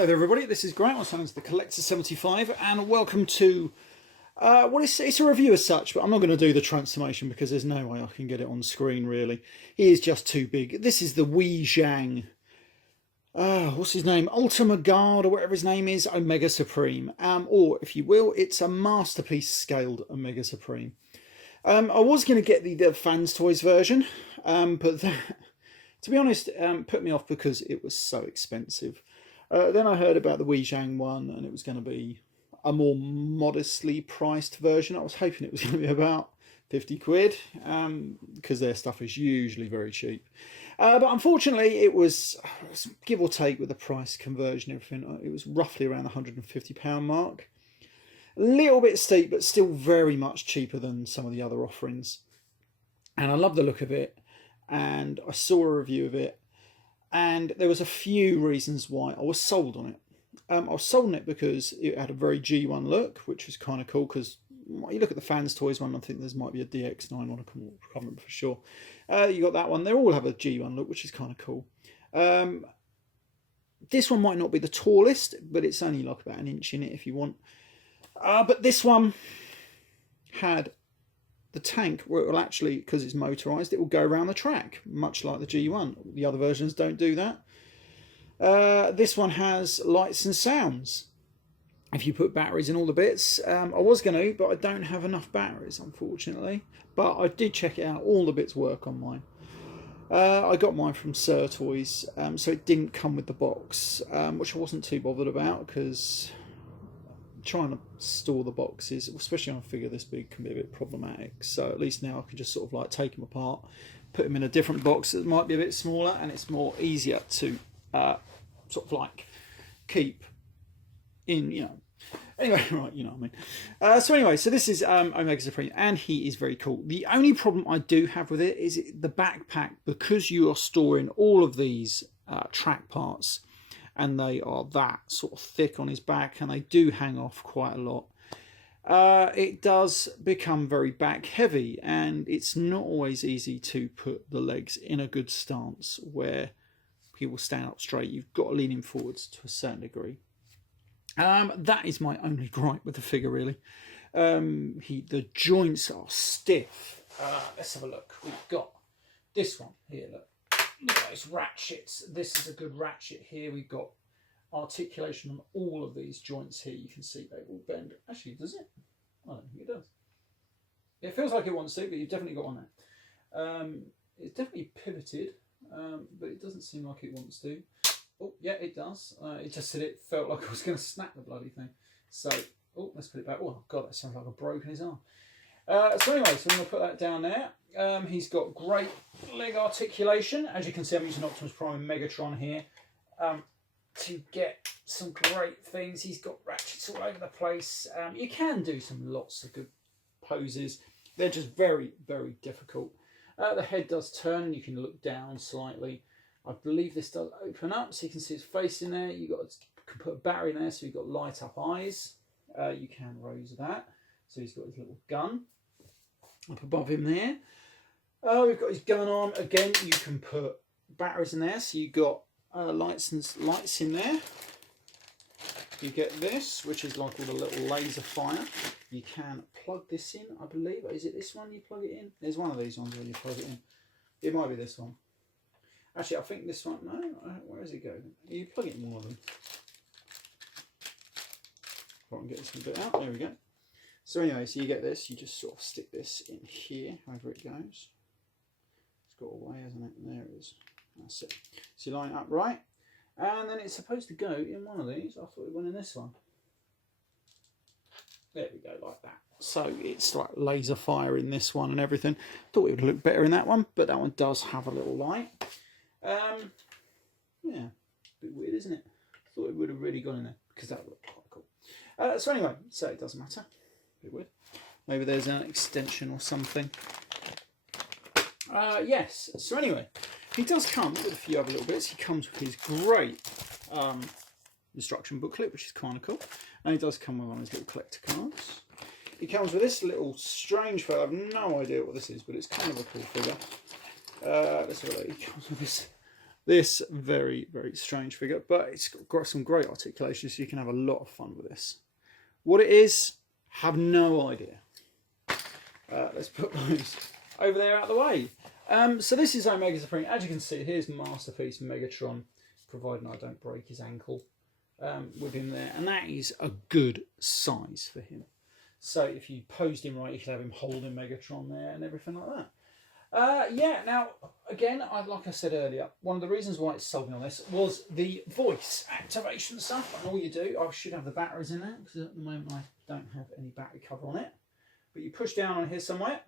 Hello there everybody, this is Grant, also known as the Collector 75, and welcome to, it's a review as such, but I'm not going to do the transformation because there's no way I can get it on screen really. He is just too big. This is the Wei Jiang, what's his name, Ultima Guard, or whatever his name is, Omega Supreme, or if you will, it's a masterpiece scaled Omega Supreme. I was going to get the Fans Toys version, but that, to be honest, put me off because it was so expensive. Then I heard about the Wei Jiang one, and it was going to be a more modestly priced version. I was hoping it was going to be about 50 quid, because their stuff is usually very cheap. But unfortunately, it was, give or take with the price conversion and everything, it was roughly around the £150 mark. A little bit steep, but still very much cheaper than some of the other offerings. And I love the look of it, and I saw a review of it, and there was a few reasons why I was sold on it. I was sold on it because it had a very G1 look, which was kind of cool, because you look at the Fans Toys one, I think there might be a DX9 on, I can't remember for sure. You got that one, they all have a G1 look, which is kind of cool. This one might not be the tallest, but it's only like about an inch in it if you want. But this one had the tank where it will actually, because it's motorised, it will go around the track, much like the G1. The other versions don't do that. This one has lights and sounds. If you put batteries in all the bits, I was going to, but I don't have enough batteries, unfortunately. But I did check it out, all the bits work on mine. I got mine from Sir Toys, so it didn't come with the box, which I wasn't too bothered about, because trying to store the boxes, especially on a figure this big, can be a bit problematic. So at least now I can just sort of like take them apart, put them in a different box that might be a bit smaller, and it's more easier to sort of like keep in, you know. Anyway, right, you know what I mean. So anyway, so this is Omega Supreme, and he is very cool. The only problem I do have with it is the backpack, because you are storing all of these track parts, and they are that sort of thick on his back, and they do hang off quite a lot. It does become very back heavy, and it's not always easy to put the legs in a good stance where he will stand up straight. You've got to lean him forwards to a certain degree. That is my only gripe with the figure, really. The joints are stiff. Let's have a look. We've got this one here, look. Look at those ratchets. This is a good ratchet here. We've got articulation on all of these joints here. You can see they all bend. Actually, does it? I don't think it does. It feels like it wants to, but you've definitely got on there. It's definitely pivoted, but it doesn't seem like it wants to. Oh, yeah, it does. It just said it felt like I was going to snap the bloody thing. So, oh, let's put it back. Oh, God, that sounds like I've broken his arm. So anyway, so I'm going to put that down there. He's got great leg articulation. As you can see, I'm using Optimus Prime and Megatron here to get some great things. He's got ratchets all over the place. You can do lots of good poses. They're just very, very difficult. The head does turn, and you can look down slightly. I believe this does open up, so you can see his face in there. You can put a battery in there, so you've got light up eyes. You can raise that. So he's got his little gun up above him there. We've got his gun arm. Again, you can put batteries in there. So you've got lights in there. You get this, which is like all the little laser fire. You can plug this in, I believe. Is it this one you plug it in? There's one of these ones where you plug it in. It might be this one. Actually, I think this one, no, where does it go? You plug it in one of them. If I can get this a bit out, there we go. So anyway, so you get this, you just sort of stick this in here, however it goes. It's got a way, hasn't it? There it is. That's it. So you line it up right, and then it's supposed to go in one of these. I thought it went in this one. There we go, like that. So it's like laser fire in this one and everything. Thought it would look better in that one, but that one does have a little light. Yeah, a bit weird, isn't it? Thought it would have really gone in there, because that would look quite cool. So anyway, so it doesn't matter. A bit weird. Maybe there's an extension or something. Yes, so anyway, he does come with a few other little bits. He comes with his great instruction booklet, which is kind of cool. And he does come with one of his little collector cards. He comes with this little strange fellow. I have no idea what this is, but it's kind of a cool figure. Let's have a look. He comes with This very, very strange figure, but it's got some great articulation, so you can have a lot of fun with this. What it is, have no idea. Let's put those over there out of the way. So this is Omega Supreme. As you can see, here's Masterpiece Megatron, providing I don't break his ankle with him there. And that is a good size for him. So if you posed him right, you could have him holding Megatron there and everything like that. Yeah, now, again, like I said earlier, one of the reasons why it sold me on this was the voice activation stuff. And all you do, I should have the batteries in there, because at the moment I don't have any battery cover on it. But you push down on here somewhere.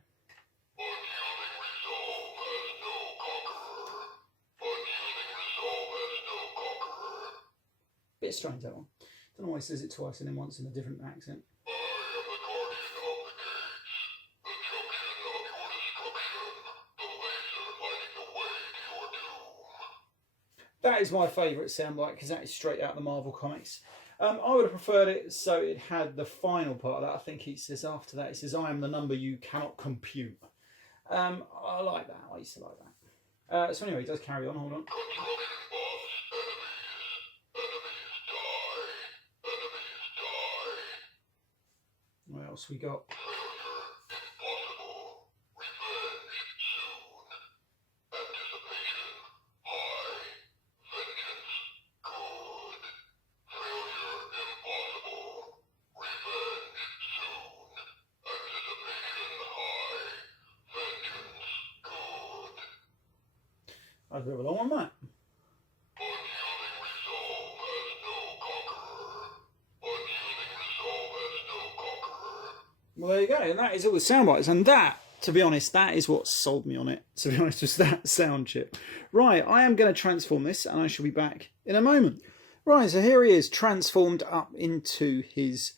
Bit strange, that one. Don't know why he says it twice and then once in a different accent. That is my favourite soundbite, because that is straight out of the Marvel comics. I would have preferred it so it had the final part of that. I think he says after that, he says, "I am the number you cannot compute." I like that. I used to like that. So anyway, he does carry on. Hold on. What else we got? That's a bit of a long one, mate. Well, there you go. And that is all the sound bites. And that, to be honest, that is what sold me on it. To be honest, was that sound chip. Right, I am going to transform this, and I shall be back in a moment. Right, so here he is, transformed up into his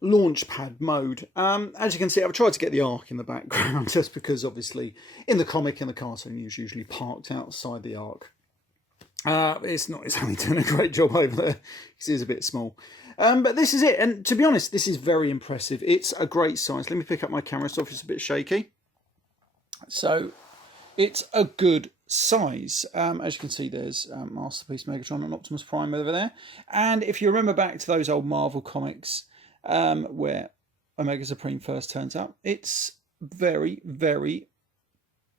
launchpad mode. As you can see, I've tried to get the Ark in the background, just because obviously in the comic and the cartoon he's usually parked outside the Ark. It's only doing a great job over there, because he's a bit small. But this is it, and to be honest, this is very impressive. It's a great size. Let me pick up my camera stuff, it's a bit shaky. So it's a good size. As you can see, there's Masterpiece Megatron and Optimus Prime over there. And if you remember back to those old Marvel comics, where Omega Supreme first turns up, it's very, very,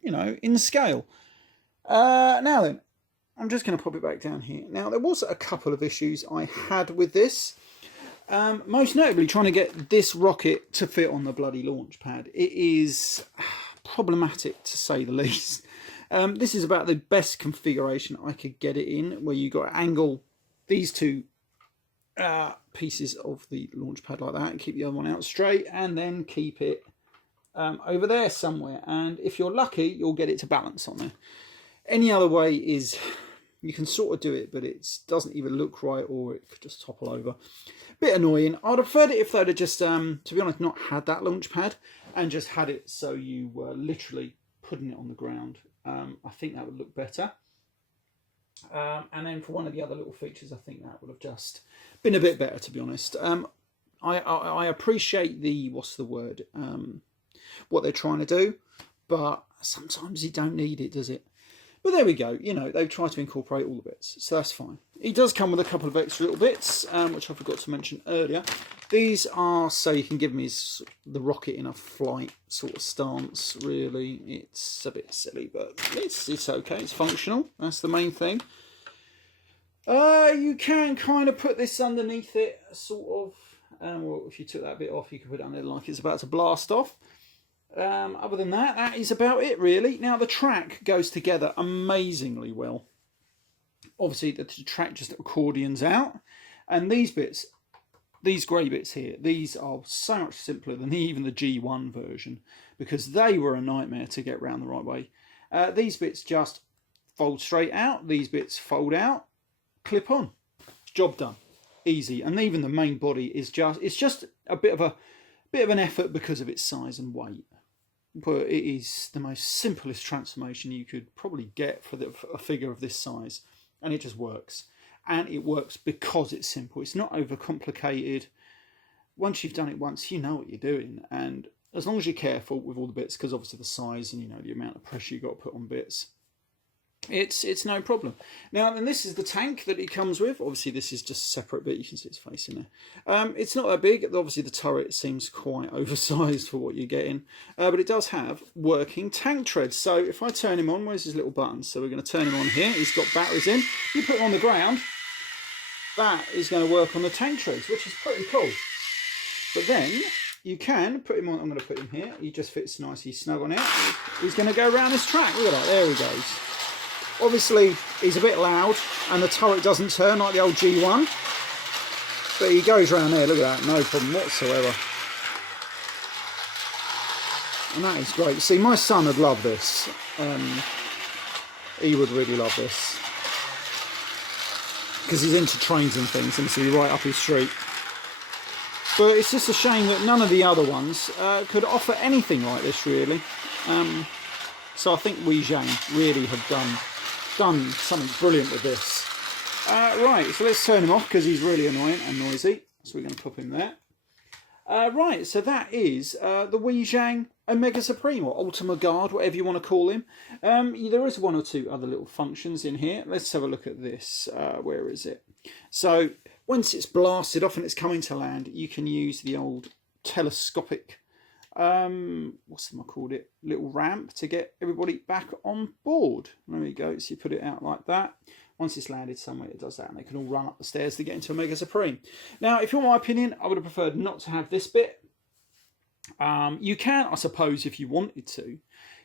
in scale. Now then, I'm just going to pop it back down here. Now, there was a couple of issues I had with this. Most notably, trying to get this rocket to fit on the bloody launch pad. It is problematic, to say the least. This is about the best configuration I could get it in, where you got to angle these two pieces of the launch pad like that and keep the other one out straight, and then keep it over there somewhere. And if you're lucky, you'll get it to balance on there. Any other way is, you can sort of do it, but it doesn't even look right, or it could just topple over. Bit annoying. I'd have preferred it if they'd have just, to be honest, not had that launch pad and just had it so you were literally putting it on the ground. I think that would look better. And then for one of the other little features, I think that would have just been a bit better, to be honest. I appreciate the, what they're trying to do, but sometimes you don't need it, does it? But there we go, they've tried to incorporate all the bits, so that's fine. It does come with a couple of extra little bits, which I forgot to mention earlier. These are so you can give me the rocket in a flight sort of stance, really. It's a bit silly, but it's okay, it's functional, that's the main thing. You can kind of put this underneath it, sort of. Well, if you took that bit off, you could put it under like it's about to blast off. Other than that, that is about it, really. Now, the track goes together amazingly well. Obviously, the track just accordions out. And these bits, these grey bits here, these are so much simpler than even the G1 version, because they were a nightmare to get round the right way. These bits just fold straight out. These bits fold out, clip on. Job done. Easy. And even the main body is just a bit of an effort because of its size and weight. But it is the most simplest transformation you could probably get for a figure of this size, and it just works. And it works because it's simple. It's not overcomplicated. Once you've done it once, you know what you're doing, and as long as you're careful with all the bits, because obviously the size and the amount of pressure you've got to put on bits, it's no problem. Now, and this is the tank that it comes with. Obviously, this is just a separate bit. You can see its face in there. It's not that big. Obviously, the turret seems quite oversized for what you're getting. But it does have working tank treads. So if I turn him on, where's his little buttons? So we're going to turn him on here. He's got batteries in. You put him on the ground. That is going to work on the tank treads, which is pretty cool. But then you can put him on. I'm going to put him here. He just fits nicely snug on it. He's going to go around this track. Look at that. There he goes. Obviously, he's a bit loud, and the turret doesn't turn like the old G1. But he goes around there. Look at that. No problem whatsoever. And that is great. See, my son would love this. He would really love this. Because he's into trains and things, and see, right up his street. But it's just a shame that none of the other ones could offer anything like this, really. So I think Wei Jiang really have done something brilliant with this. Right, so let's turn him off because he's really annoying and noisy. So we're going to pop him there. Right, so that is the Wei Jiang Omega Supreme, or Ultima Guard, whatever you want to call him. There is one or two other little functions in here. Let's have a look at this. Where is it? So once it's blasted off and it's coming to land, you can use the old telescopic, what's I called it, little ramp to get everybody back on board. There we go. So you put it out like that. Once it's landed somewhere, it does that, and they can all run up the stairs to get into Omega Supreme. Now, if you want my opinion, I would have preferred not to have this bit. You can, I suppose, if you wanted to,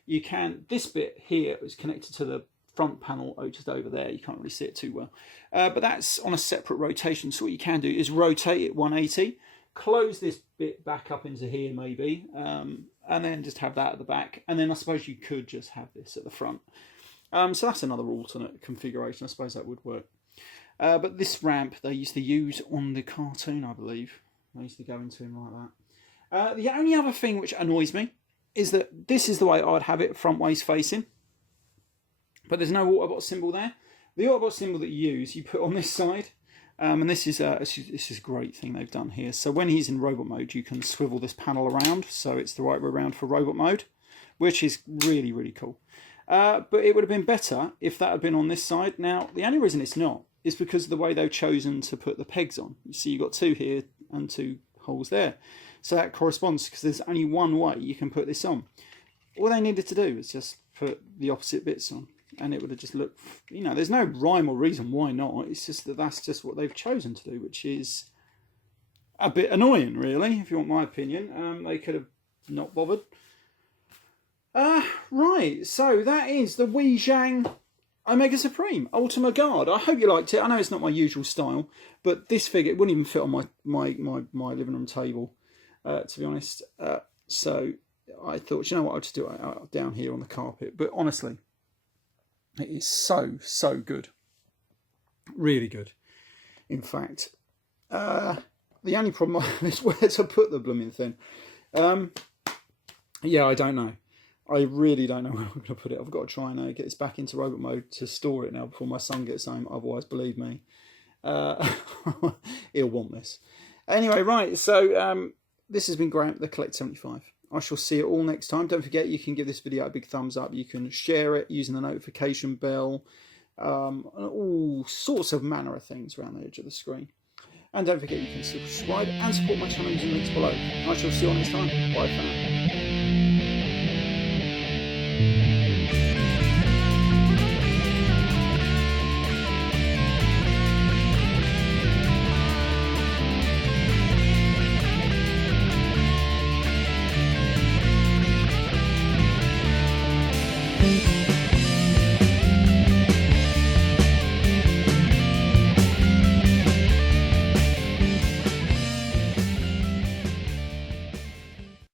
you can. This bit here is connected to the front panel, just over there. You can't really see it too well, but that's on a separate rotation. So what you can do is rotate it 180, close this bit back up into here maybe, and then just have that at the back. And then I suppose you could just have this at the front. So that's another alternate configuration. I suppose that would work. But this ramp they used to use on the cartoon, I believe. They used to go into him like that. The only other thing which annoys me is that this is the way I'd have it front waist facing. But there's no Autobot symbol there. The Autobot symbol that you use, you put on this side. And this is a great thing they've done here. So when he's in robot mode, you can swivel this panel around. So it's the right way around for robot mode, which is really, really cool. But it would have been better if that had been on this side. Now, the only reason it's not is because of the way they've chosen to put the pegs on. You see, you've got two here and two holes there. So that corresponds, because there's only one way you can put this on. All they needed to do was just put the opposite bits on, and it would have just looked, you know, there's no rhyme or reason why not. It's just that that's just what they've chosen to do, which is a bit annoying, really, if you want my opinion. They could have not bothered. Right, so that is the Wei Jiang Omega Supreme Ultima Guard. I hope you liked it. I know it's not my usual style, but this figure, it wouldn't even fit on my living room table, to be honest. So I thought, you know what, I'll just do it down here on the carpet. But honestly, it is so good. Really good. In fact, the only problem is where to put the blooming thing. Yeah, I don't know. I really don't know where I'm going to put it. I've got to try and get this back into robot mode to store it now before my son gets home. Otherwise, believe me, he'll want this. Anyway, right, so this has been Grant, the Collect 75. I shall see you all next time. Don't forget, you can give this video a big thumbs up. You can share it using the notification bell, and all sorts of manner of things around the edge of the screen. And don't forget, you can subscribe and support my channel using links below. I shall see you all next time. Bye for now.